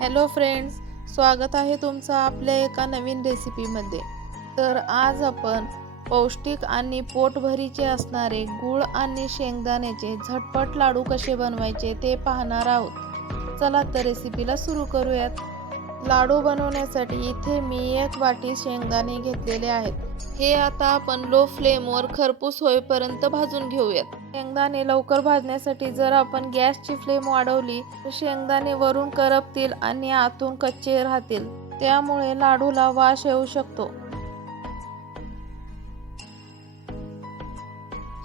Hello friends स्वागत आहे तुमचं आपल्या एका नवीन रेसिपीमध्ये तर आज आपण पौष्टिक आणि पोटभरीचे असणारे गूळ आणि शेंगदाण्याचे झटपट लाडू कसे बनवायचे ते पाहणार आहोत. चला तर रेसिपीला सुरू करूयात. लाडू बनवण्यासाठी इथे मी एक वाटी शेंगदाणे घेतलेले आहेत. हे आता आपण लो फ्लेमवर खरपूस होईपर्यंत भाजून घेऊयात. शेंगदाणे लवकर भाजण्यासाठी जर आपण गॅसची फ्लेम वाढवली तर शेंगदाणे वरून करपतील आणि आतून कच्चे राहतील. त्यामुळे लाडूला वास येऊ शकतो.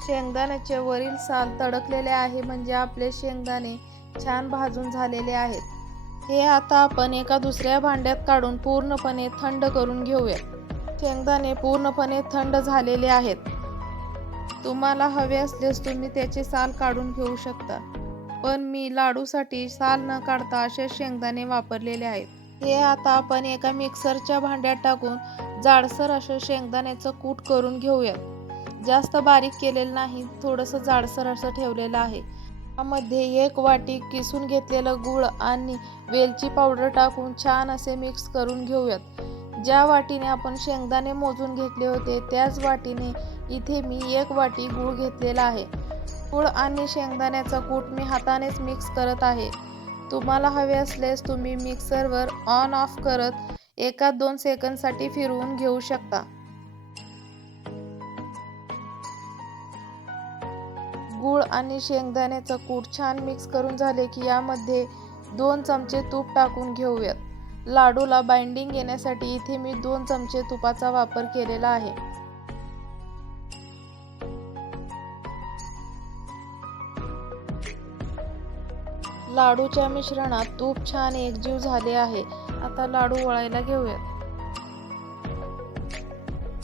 शेंगदाण्याचे वरील साल तडकलेले आहे म्हणजे आपले शेंगदाणे छान भाजून झालेले आहेत. हे आता आपण एका दुसऱ्या भांड्यात काढून पूर्णपणे थंड करून घेऊयात. शेंगदाणे पूर्णपणे थंड झालेले आहेत. तुम्हाला हवे असल्यास तुम्ही त्याचे साल काढून घेऊ शकता. पण मी लाडूसाठी साल न काढता असे शेंगदाणे वापरलेले आहेत. हे आता आपण एका मिक्सरच्या भांड्यात टाकून जाडसर असं शेंगदाण्याचं कूट करून घेऊयात. जास्त बारीक केलेलं नाही थोडंसं जाडसर असं ठेवलेलं आहे. त्यामध्ये एक वाटी किसून घेतलेलं गूळ आणि वेलची पावडर टाकून छान असे मिक्स करून घेऊयात. ज्या वाटीने आपण शेंगदाणे मोजून घेतले होते त्याच वाटीने इथे मी एक वाटी गूळ घेतलेला आहे. गूळ आणि शेंगदाण्याचा कूट मी हातानेच मिक्स करत आहे. तुम्हाला हवे असल्यास तुम्ही मिक्सरवर ऑन ऑफ करत एका दोन सेकंदसाठी फिरवून घेऊ शकता. गूळ आणि शेंगदाण्याचा कूट छान मिक्स करून झाले की यामध्ये दोन चमचे तूप टाकून घेऊयात. लाडूला बाइंडिंग येण्यासाठी इथे मी दोन चमचे तुपाचा वापर केलेला आहे. लाडूच्या मिश्रणात तूप छान एकजीव झाले आहे. आता लाडू वळायला घेऊयात.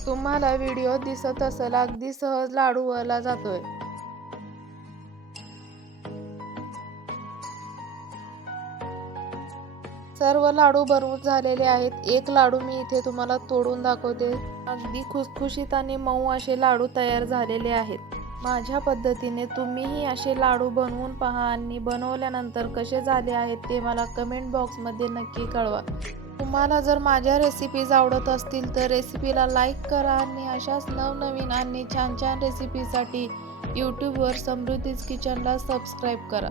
तुम्हाला व्हिडिओ दिसत असेल अगदी सहज लाडू वळला जातोय. सर्व लाडू बनवून झालेले आहेत. एक लाडू मी इथे तुम्हाला तोडून दाखवते. अगदी खुसखुशीत आणि मऊ असे लाडू तयार झालेले आहेत. माझ्या पद्धतीने तुम्हीही असे लाडू बनवून पहा आणि बनवल्यानंतर कसे झाले आहेत ते मला कमेंट बॉक्समध्ये नक्की कळवा. तुम्हाला जर माझ्या रेसिपीज आवडत असतील तर रेसिपीला लाईक करा आणि अशाच नवनवीन आणि छान छान रेसिपीसाठी यूट्यूबवर समृद्धीज किचनला सबस्क्राईब करा.